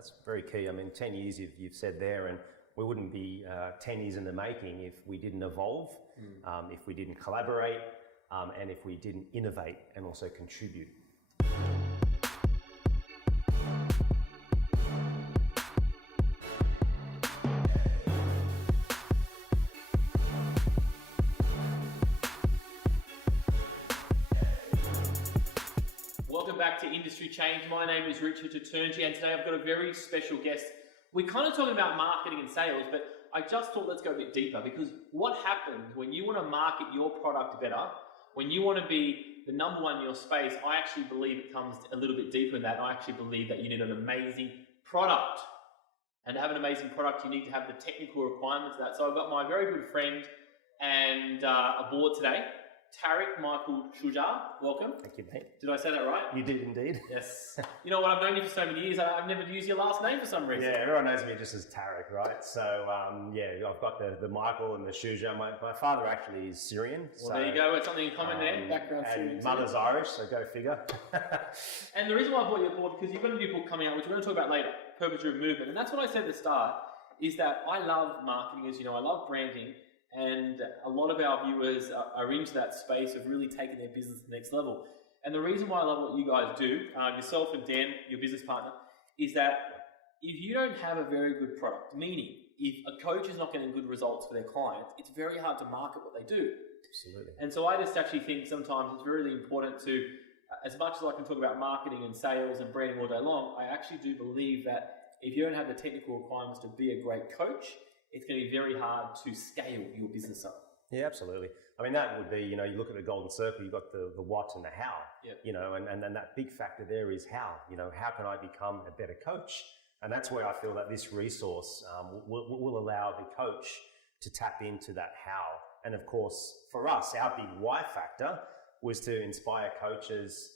That's very key. I mean, 10 years you've said there, and we wouldn't be 10 years in the making if we didn't evolve, if we didn't collaborate, and if we didn't innovate and also contribute. Welcome back to Industry Change. My name is Richard Chouja, and today I've got a very special guest. We're kind of talking about marketing and sales, but I just thought let's go a bit deeper, because what happens when you want to market your product better, when you want to be the number one in your space, I actually believe it comes a little bit deeper than that. I actually believe that you need an amazing product. And to have an amazing product, you need to have the technical requirements of that. So I've got my very good friend and aboard today, Tarek Michael-Chouja. Welcome. Thank you, mate. Did I say that right? You did indeed. Yes. You know what, I've known you for so many years, I've never used your last name for some reason. Yeah, everyone knows me just as Tarek, right? So, yeah, I've got the Michael and the Chouja. My father actually is Syrian. Well, so, there you go. It's something in common there. Background Syrian. And mother's Irish, so go figure. And the reason why I brought you aboard, because you've got a new book coming out, which we're going to talk about later, Purpose-Driven Movement. And that's what I said at the start, is that I love marketing, as you know, I love branding. And a lot of our viewers are into that space of really taking their business to the next level. And the reason why I love what you guys do, yourself and Dan, your business partner, is that if you don't have a very good product, meaning if a coach is not getting good results for their clients, it's very hard to market what they do. Absolutely. And so I just actually think sometimes it's really important to, as much as I can talk about marketing and sales and branding all day long, I actually do believe that if you don't have the technical requirements to be a great coach, it's going to be very hard to scale your business up. Yeah, absolutely. I mean, that would be, you look at the golden circle, you've got the what and the how, and then that big factor there is how, how can I become a better coach? And that's where I feel that this resource will allow the coach to tap into that how. And of course, for us, our big why factor was to inspire coaches,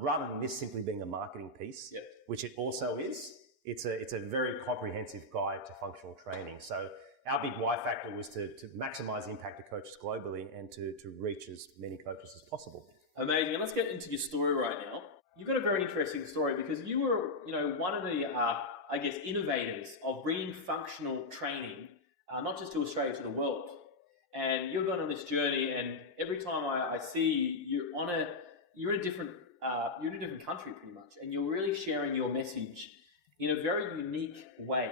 rather than this simply being a marketing piece, which it also is. It's a very comprehensive guide to functional training. So our big why factor was to maximize the impact of coaches globally and to reach as many coaches as possible. Amazing. And let's get into your story right now. You've got a very interesting story because you were, one of the, innovators of bringing functional training, not just to Australia, to the world. And you're going on this journey, and every time I see you, you're in a different country pretty much, and you're really sharing your message in a very unique way.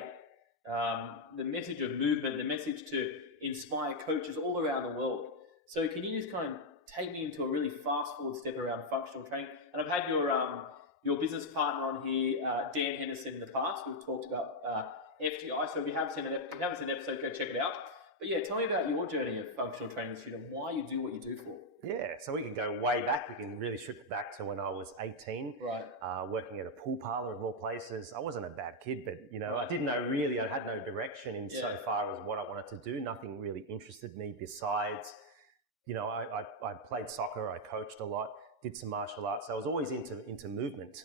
The message of movement, the message to inspire coaches all around the world. So can you just kind of take me into a really fast forward step around functional training? And I've had your business partner on here, Dan Henderson, in the past. We've talked about FTI. So if you haven't seen the episode, go check it out. But yeah, tell me about your journey of functional training and why you do what you do for. Yeah, so we can go way back. We can really strip it back to when I was 18, working at a pool parlour of all places. I wasn't a bad kid, but I didn't know really. I had no direction in so far as what I wanted to do. Nothing really interested me besides, I played soccer, I coached a lot, did some martial arts. So I was always into movement,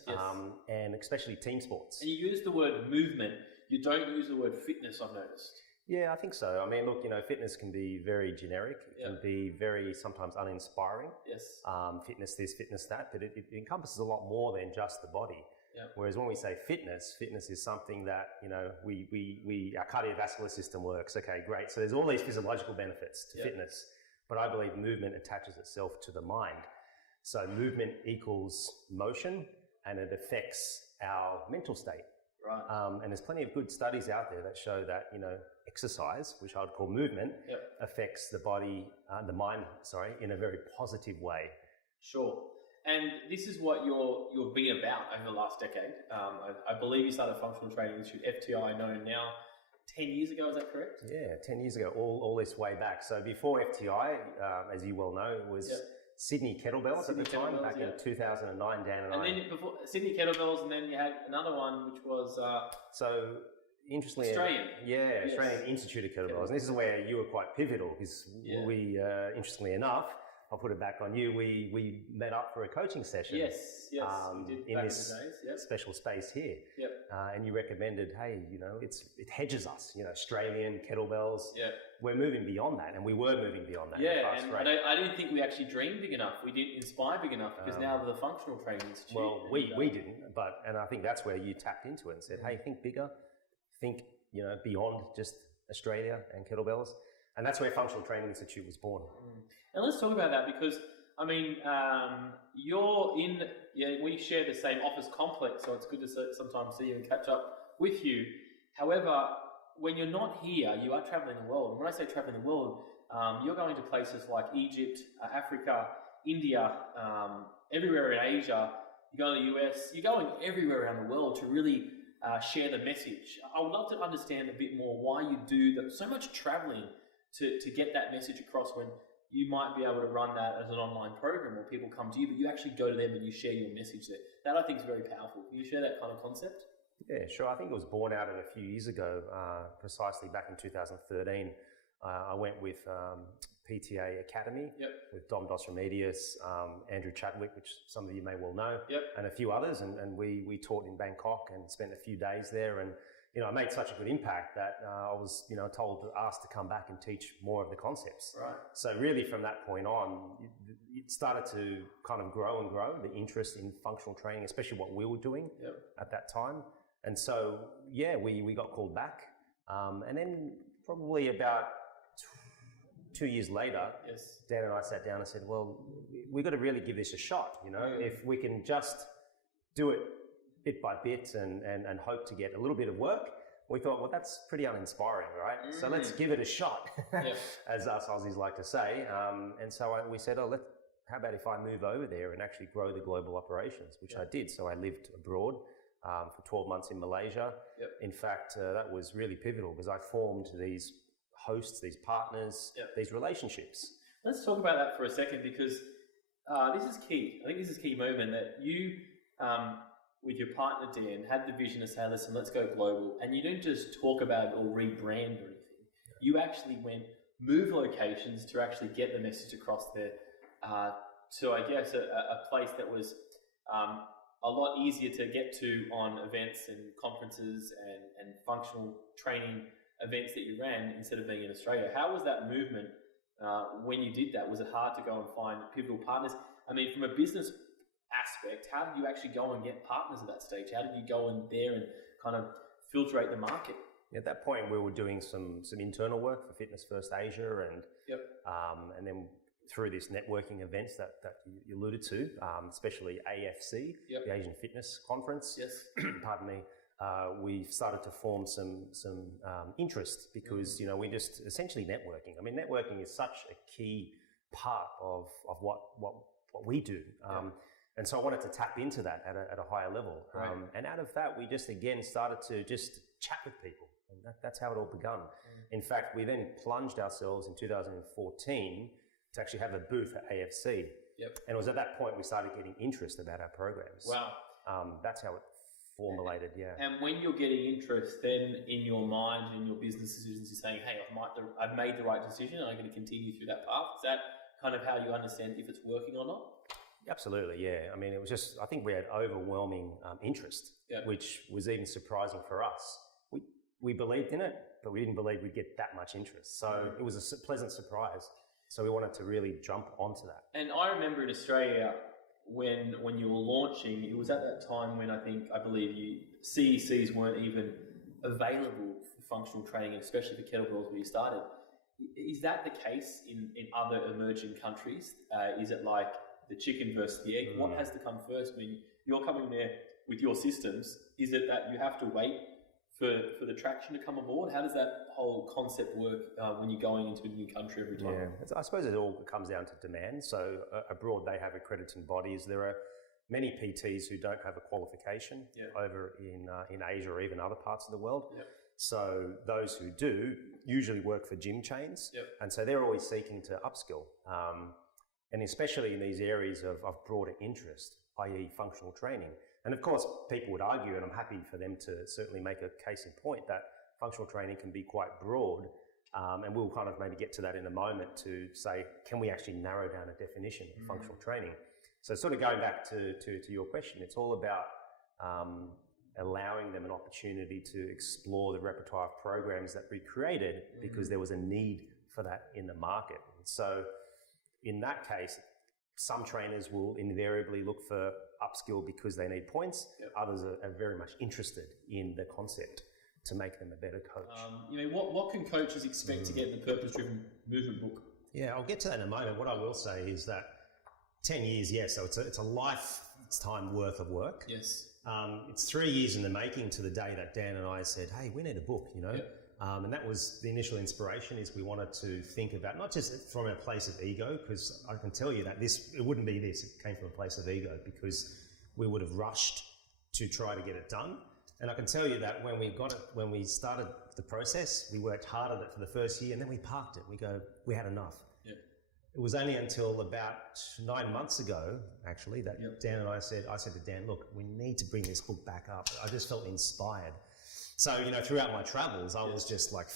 and especially team sports. And you use the word movement. You don't use the word fitness, I've noticed. Yeah, I think so. I mean, look, fitness can be very generic. It can be very sometimes uninspiring. Yes. Fitness this, fitness that, but it encompasses a lot more than just the body. Yep. Whereas when we say fitness is something that, our cardiovascular system works. Okay, great. So there's all these physiological benefits to fitness, but I believe movement attaches itself to the mind. So movement equals motion, and it affects our mental state. Right. And there's plenty of good studies out there that show that, exercise, which I would call movement, affects the body, the mind, in a very positive way. Sure. And this is what you've been about over the last decade. I believe you started Functional Training Institute, FTI, known now 10 years ago, is that correct? Yeah, 10 years ago, all this way back. So before FTI, as you well know, it was Sydney Kettlebells at the time, back in 2009, Dan and I. And then before Sydney Kettlebells, and then you had another one, which was... Interestingly, Australian. Australian Institute of Kettlebells. And this is where you were quite pivotal because we, interestingly enough, I'll put it back on you. We met up for a coaching session. Yes, we did in back this in the days. Yep. special space here. Yep. And you recommended, hey, it hedges us. Australian kettlebells. Yeah. We're moving beyond that, and we were moving beyond that. Yeah, and I didn't think we actually dreamed big enough. We didn't inspire big enough because now we're the functional training institute. Well, we didn't, and I think that's where you tapped into it and said, hey, think bigger, think beyond just Australia and kettlebells, and that's where Functional Training Institute was born. And let's talk about that because I mean, we share the same office complex, so it's good to sometimes see you and catch up with you. However, when you're not here, you are traveling the world. And when I say traveling the world, you're going to places like Egypt, Africa, India, everywhere in Asia. You go to the US. You're going everywhere around the world to really share the message. I would love to understand a bit more why you do so much traveling to get that message across when you might be able to run that as an online program where people come to you, but you actually go to them and you share your message there. That I think is very powerful. Can you share that kind of concept? Yeah, sure. I think it was born out of a few years ago, precisely back in 2013. I went with PTA Academy with Dom Dos Remedios, Andrew Chadwick, which some of you may well know, and a few others. And we taught in Bangkok and spent a few days there. And I made such a good impact that I was asked to come back and teach more of the concepts. Right. So really from that point on, it started to kind of grow and grow, the interest in functional training, especially what we were doing at that time. And so, we got called back. And then probably about 2 years later, Dan and I sat down and said, well, we've got to really give this a shot. If we can just do it bit by bit and hope to get a little bit of work, we thought, well, that's pretty uninspiring, right? So let's give it a shot, as us Aussies like to say. And so we said, how about if I move over there and actually grow the global operations, which I did. So I lived abroad for 12 months in Malaysia. In fact, that was really pivotal because I formed these hosts, these partners, these relationships. Let's talk about that for a second because this is key. I think this is a key moment that you, with your partner Dan, had the vision to say, listen, let's go global. And you didn't just talk about it or rebrand or anything. You actually move locations to actually get the message across there to, I guess, a place that was a lot easier to get to on events and conferences and functional training events that you ran instead of being in Australia. How was that movement when you did that? Was it hard to go and find pivotal partners? I mean, from a business aspect, how did you actually go and get partners at that stage? How did you go in there and kind of filtrate the market? At that point, we were doing some internal work for Fitness First Asia and then through this networking events that you alluded to, especially AFC, the Asian Fitness Conference. Pardon me. We started to form some interest because we just essentially networking. I mean, networking is such a key part of what we do, and so I wanted to tap into that at a higher level. And out of that, we just again started to just chat with people, and that's how it all begun. In fact, we then plunged ourselves in 2014 to actually have a booth at AFC. And it was at that point we started getting interest about our programs. Wow. That's how it formulated, And when you're getting interest, then in your mind, in your business decisions, you're saying, hey, I've made the right decision and I'm going to continue through that path. Is that kind of how you understand if it's working or not? Absolutely, yeah. I mean, it was just, I think we had overwhelming interest, which was even surprising for us. We believed in it, but we didn't believe we'd get that much interest. So it was a pleasant surprise. So we wanted to really jump onto that. And I remember in Australia, when you were launching, it was at that time when I believe CECs weren't even available for functional training, especially for kettlebells where you started. Is that the case in other emerging countries? Is it like the chicken versus the egg? What has to come first when you're coming there with your systems? Is it that you have to wait for the traction to come aboard? How does that whole concept work when you're going into a new country every time? I suppose it all comes down to demand. So abroad they have accrediting bodies. There are many PTs who don't have a qualification over in Asia or even other parts of the world. So those who do usually work for gym chains. And so they're always seeking to upskill. And especially in these areas of broader interest, i.e. functional training. And of course, people would argue, and I'm happy for them to certainly make a case in point, that functional training can be quite broad, And we'll kind of maybe get to that in a moment to say, can we actually narrow down a definition of functional training? So sort of going back to your question, it's all about allowing them an opportunity to explore the repertoire of programs that we created because there was a need for that in the market. So in that case, some trainers will invariably look for upskill because they need points. Others are very much interested in the concept to make them a better coach. What can coaches expect to get in the purpose-driven movement book? Yeah, I'll get to that in a moment. What I will say is that 10 years, yes, so it's a lifetime worth of work. Yes. It's 3 years in the making to the day that Dan and I said, hey, we need a book, and that was the initial inspiration. Is we wanted to think about not just from a place of ego, because I can tell you that it wouldn't be this. It came from a place of ego because we would have rushed to try to get it done. And I can tell you that when we started the process, we worked hard at it for the first year, and then we parked it. We had enough. Yep. It was only until about 9 months ago, actually, that Dan and I said to Dan, look, we need to bring this book back up. I just felt inspired. So, throughout my travels, I was just like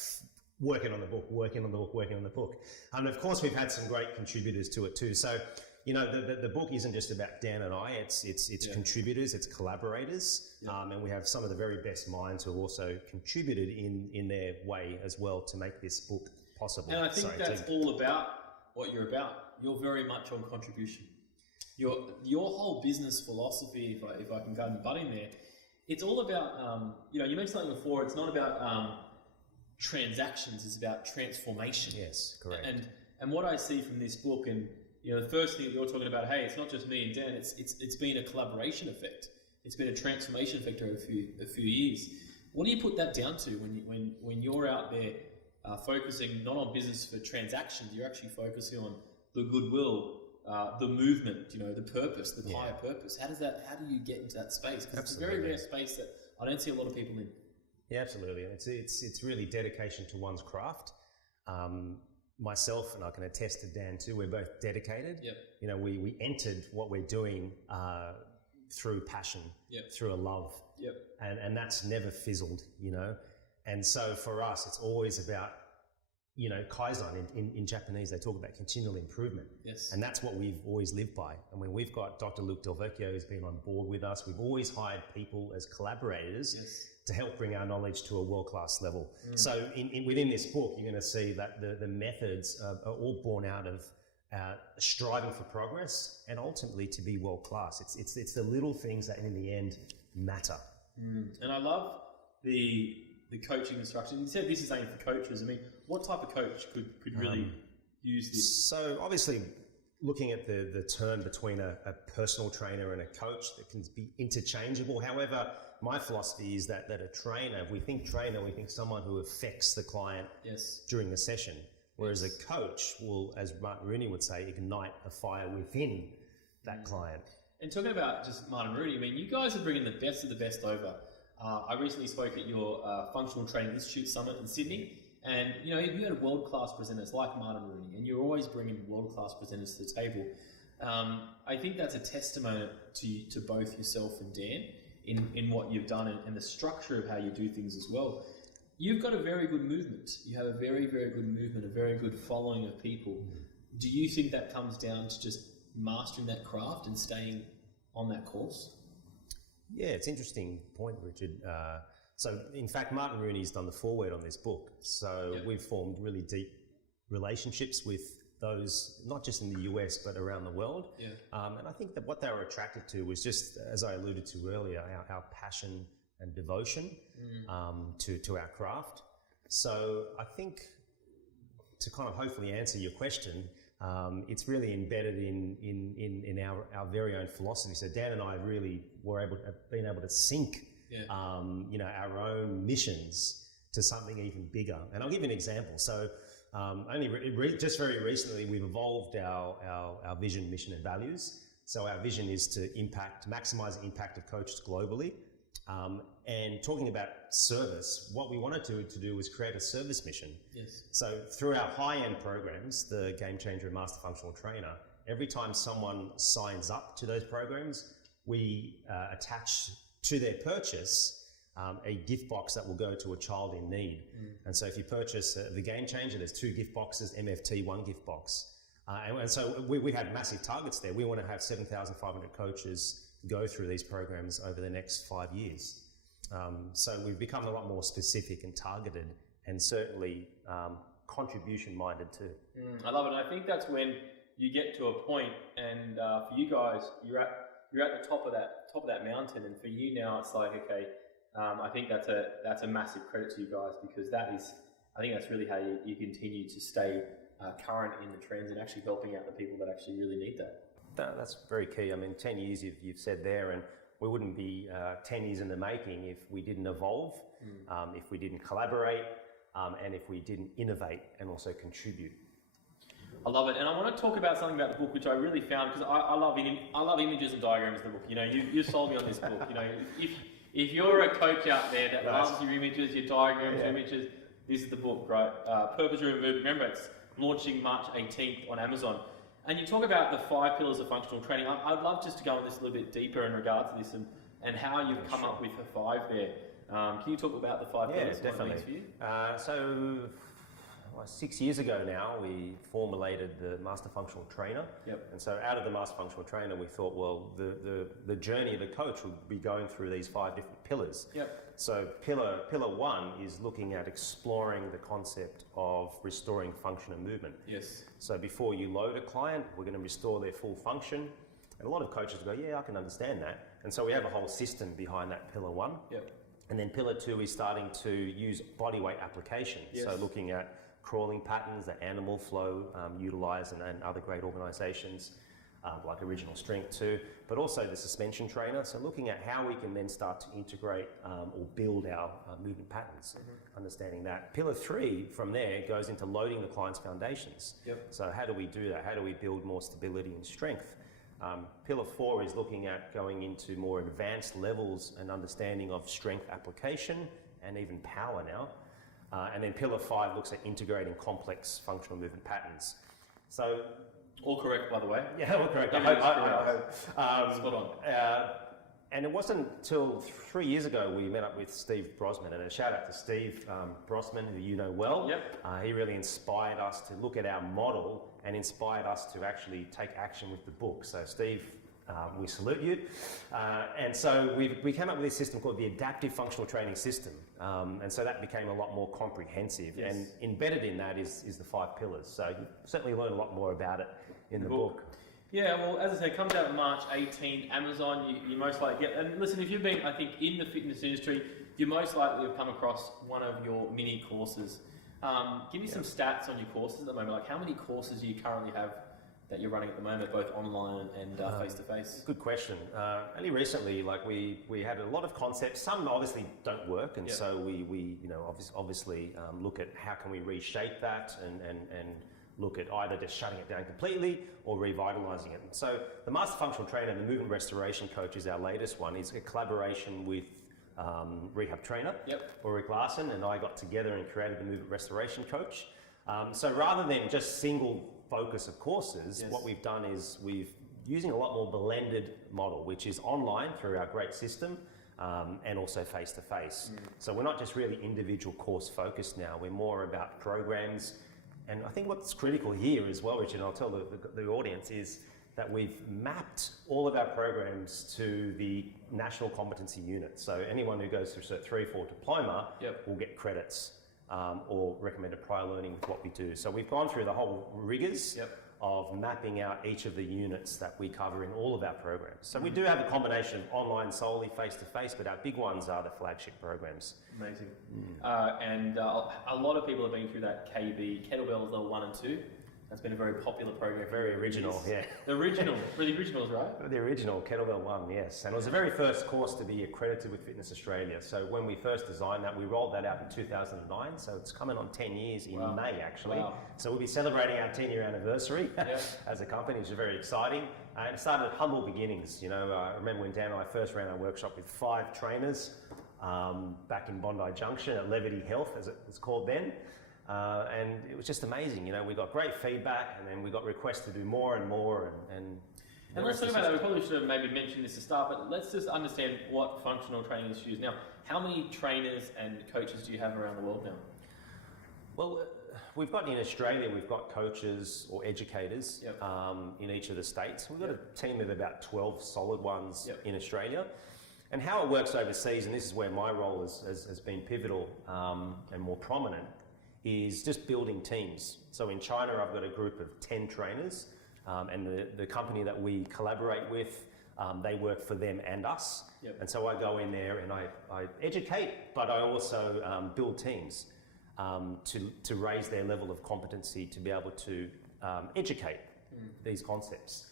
working on the book. And of course, we've had some great contributors to it too. So, the book isn't just about Dan and I, it's contributors, it's collaborators. And we have some of the very best minds who have also contributed in their way as well to make this book possible. And I think that's all about what you're about. You're very much on contribution. Your whole business philosophy, if I can go and butt in there, it's all about, you mentioned something before, it's not about transactions, it's about transformation. Yes, correct. And what I see from this book, and the first thing that you're talking about, hey, it's not just me and Dan, it's been a collaboration effect. It's been a transformation effect over a few years. What do you put that down to when you're out there focusing not on business for transactions, you're actually focusing on the goodwill, the movement, the purpose, the higher purpose. How do you get into that space? Because it's a very rare space that I don't see a lot of people in. Yeah, absolutely. And it's really dedication to one's craft. Myself, and I can attest to Dan too, we're both dedicated. Yep. We entered what we're doing through passion, through a love. Yep. And that's never fizzled, And so for us, it's always about, Kaizen. In Japanese, they talk about continual improvement. Yes. And that's what we've always lived by. And when we've got Dr. Luke Del Vecchio who's been on board with us, we've always hired people as collaborators to help bring our knowledge to a world-class level. So within this book, you're going to see that the methods are all born out of striving for progress and ultimately to be world-class. It's the little things that in the end matter. And I love the coaching instruction. You said this is aimed for coaches. I mean, what type of coach could really use this? So obviously, looking at the term between a personal trainer and a coach, that can be interchangeable. However, my philosophy is that a trainer, if we think trainer, we think someone who affects the client during the session. Whereas a coach will, as Martin Rooney would say, ignite a fire within that client. And talking about just Martin Rooney, I mean, you guys are bringing the best of the best over. I recently spoke at your Functional Training Institute Summit in Sydney, and you had world-class presenters like Martin Rooney, and you're always bringing world-class presenters to the table. I think that's a testament to both yourself and Dan in what you've done and the structure of how you do things as well. You've got a very good movement. You have a very, very good movement, a very good following of people. Do you think that comes down to just mastering that craft and staying on that course? Yeah, it's an interesting point, Richard. So, in fact, Martin Rooney's done the foreword on this book. So we've formed really deep relationships with those, not just in the US, but around the world. Yeah. And I think that what they were attracted to was just, as I alluded to earlier, our passion and devotion to our craft. So I think to kind of hopefully answer your question, it's really embedded in our very own philosophy. So Dan and I really have been able to sync, our own missions to something even bigger. And I'll give you an example. So just very recently, we've evolved our vision, mission, and values. So our vision is to maximize the impact of coaches globally. And talking about service, what we wanted to do was create a service mission. Yes. So through our high-end programs, the Game Changer and Master Functional Trainer, every time someone signs up to those programs, we attach to their purchase a gift box that will go to a child in need. And so if you purchase the Game Changer, there's 2 gift boxes, MFT, 1 gift box. And so we have massive targets there. We want to have 7,500 coaches go through these programs over the next 5 years. So we've become a lot more specific and targeted, and certainly contribution-minded too. I love it. And I think that's when you get to a point, and for you guys, you're at the top of that mountain, and for you now, it's like, okay, I think that's a massive credit to you guys, because I think that's really how you continue to stay current in the trends and actually helping out the people that actually really need that. That's very key. I mean, 10 years you've said there, and we wouldn't be 10 years in the making if we didn't evolve, if we didn't collaborate, and if we didn't innovate and also contribute. I love it, and I want to talk about something about the book, which I really found, because I love images and diagrams in the book. You know, you sold me on this book. You know, if you're a coach out there that loves your images, your diagrams, your images, this is the book, right? Purpose-Driven Remembrance, launching March 18th on Amazon. And you talk about the 5 pillars of functional training. I'd love just to go on this a little bit deeper in regards to this and how you've come up with the 5 there. Can you talk about the 5 pillars? Yeah, definitely. For you? So 6 years ago now, we formulated the Master Functional Trainer. Yep. And so out of the Master Functional Trainer, we thought, well, the journey of the coach would be going through these 5 different pillars. Yep. So pillar 1 is looking at exploring the concept of restoring function and movement. Yes. So before you load a client, we're going to restore their full function. And a lot of coaches go, yeah, I can understand that. And so we have a whole system behind that pillar 1. Yep. And then pillar 2 is starting to use body weight application. Yes. So looking at crawling patterns that Animal Flow utilize, and other great organizations like Original Strength too, but also the suspension trainer. So looking at how we can then start to integrate or build our movement patterns, understanding that. Pillar 3 from there goes into loading the client's foundations. Yep. So how do we do that? How do we build more stability and strength? Pillar 4 is looking at going into more advanced levels and understanding of strength application and even power now. And then pillar 5 looks at integrating complex functional movement patterns. So, all correct, by the way. Yeah, all correct. I hope. Spot on. And it wasn't until 3 years ago we met up with Steve Brosman, and a shout out to Steve Brosman, who you know well. Yep. He really inspired us to look at our model and inspired us to actually take action with the book. So Steve, we salute you. And so we came up with this system called the Adaptive Functional Training System. And so that became a lot more comprehensive. Yes. And embedded in that is the 5 pillars. So you certainly learn a lot more about it in the book. Yeah, well, as I said, it comes out March 18th, Amazon. You most likely get, and listen, if you've been, I think, in the fitness industry, you most likely have come across one of your mini courses. Give me some stats on your courses at the moment. Like, how many courses do you currently have that you're running at the moment, both online and face-to-face? Good question. Only recently, like we had a lot of concepts. Some obviously don't work, and so we obviously look at how can we reshape that and look at either just shutting it down completely or revitalizing it. So the Master Functional Trainer, the Movement Restoration Coach, is our latest one. It's a collaboration with rehab trainer Ulrich Larsen, and I got together and created the Movement Restoration Coach. So rather than just single focus of courses, what we've done is we've using a lot more blended model, which is online through our great system, and also face-to-face. So we're not just really individual course focused now, we're more about programs. And I think what's critical here as well, Richard, and I'll tell the audience, is that we've mapped all of our programs to the national competency unit. So anyone who goes through Cert 3 or 4 diploma will get credits or recommended prior learning with what we do. So we've gone through the whole rigors of mapping out each of the units that we cover in all of our programs. So we do have a combination of online solely, face-to-face, but our big ones are the flagship programs. Amazing. And a lot of people have been through that KB, Kettlebells Level 1 and 2. That's been a very popular program. Very original, The original, the originals, right? The original, Kettlebell 1, yes. And it was the very first course to be accredited with Fitness Australia. So when we first designed that, we rolled that out in 2009. So it's coming on 10 years in May, actually. Wow. So we'll be celebrating our 10-year anniversary as a company, which is very exciting. And it started at humble beginnings. You know, I remember when Dan and I first ran our workshop with 5 trainers back in Bondi Junction at Levity Health, as it was called then. And it was just amazing, you know, we got great feedback, and then we got requests to do more and more, and And let's talk about that. We probably should have maybe mentioned this to start, but let's just understand what functional training institutes now. How many trainers and coaches do you have around the world now? Well, we've got in Australia, we've got coaches or educators in each of the states. We've got a team of about 12 solid ones in Australia. And how it works overseas, and this is where my role has been pivotal and more prominent, is just building teams. So in China, I've got a group of 10 trainers, and the company that we collaborate with, they work for them and us. And so I go in there and I educate, but I also build teams to raise their level of competency to be able to educate these concepts.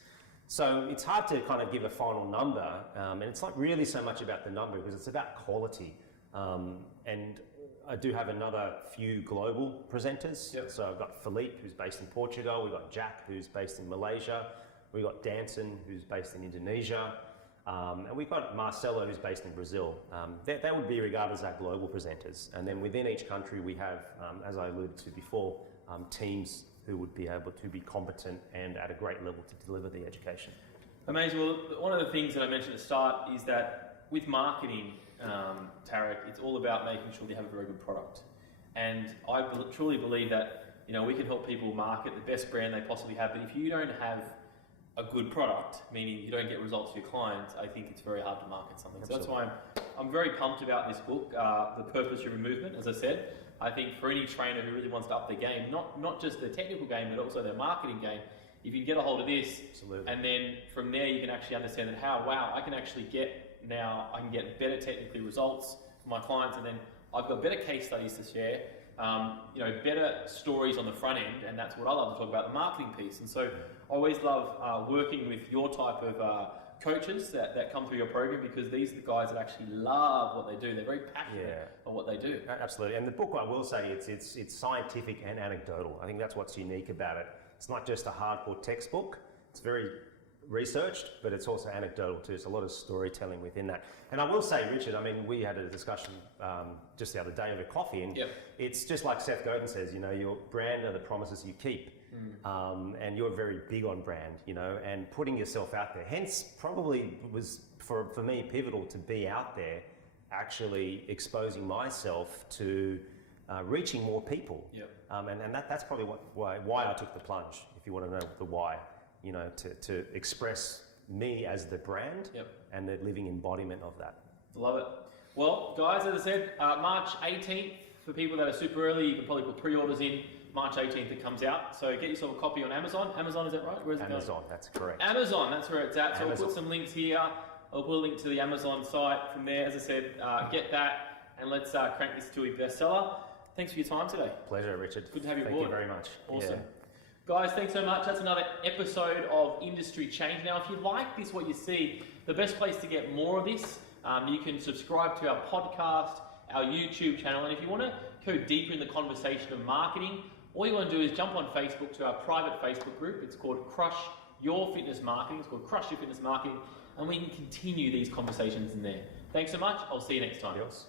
So it's hard to kind of give a final number, and it's not really so much about the number because it's about quality. And I do have another few global presenters. So I've got Philippe, who's based in Portugal. We've got Jack, who's based in Malaysia. We've got Danson, who's based in Indonesia. And we've got Marcelo, who's based in Brazil. They would be regarded as our global presenters. And then within each country, we have, as I alluded to before, teams who would be able to be competent and at a great level to deliver the education. Amazing. Well, one of the things that I mentioned at the start is that with marketing, Tarek, it's all about making sure they have a very good product. And I truly believe that, you know, we can help people market the best brand they possibly have, but if you don't have a good product, meaning you don't get results for your clients, I think it's very hard to market something. Absolutely. So that's why I'm very pumped about this book, The Purpose Driven Movement. As I said, I think for any trainer who really wants to up their game, not just their technical game, but also their marketing game, if you can get a hold of this, and then from there you can actually understand that I can actually get better technically results for my clients, and then I've got better case studies to share, better stories on the front end, and that's what I love to talk about, the marketing piece. And so I always love working with your type of coaches that come through your program, because these are the guys that actually love what they do. They're very passionate about what they do. Absolutely. And the book, I will say, it's scientific and anecdotal. I think that's what's unique about it. It's not just a hardcore textbook. It's very researched, but it's also anecdotal too. It's a lot of storytelling within that. And I will say, Richard, I mean, we had a discussion just the other day over coffee, and it's just like Seth Godin says, you know, your brand are the promises you keep. And you're very big on brand, you know, and putting yourself out there. Hence, probably was for me pivotal to be out there, actually exposing myself to reaching more people. And that's probably why I took the plunge. If you want to know the why, you know, to express me as the brand and the living embodiment of that. Love it. Well, guys, as I said, March 18th for people that are super early, you can probably put pre-orders in. March 18th it comes out, so get yourself a copy on Amazon. Amazon, is that right? Where's it Amazon, that's correct. Amazon, that's where it's at. So we'll put some links here. I'll put a link to the Amazon site from there. As I said, get that, and let's crank this to a bestseller. Thanks for your time today. Pleasure, Richard. Good to have you aboard. Thank you very much. Awesome. Guys, thanks so much. That's another episode of Industry Change. Now, if you like this, what you see, the best place to get more of this, you can subscribe to our podcast, our YouTube channel, and if you want to go deeper in the conversation of marketing, all you want to do is jump on Facebook to our private Facebook group. It's called Crush Your Fitness Marketing. It's called Crush Your Fitness Marketing, and we can continue these conversations in there. Thanks so much. I'll see you next time. Yes.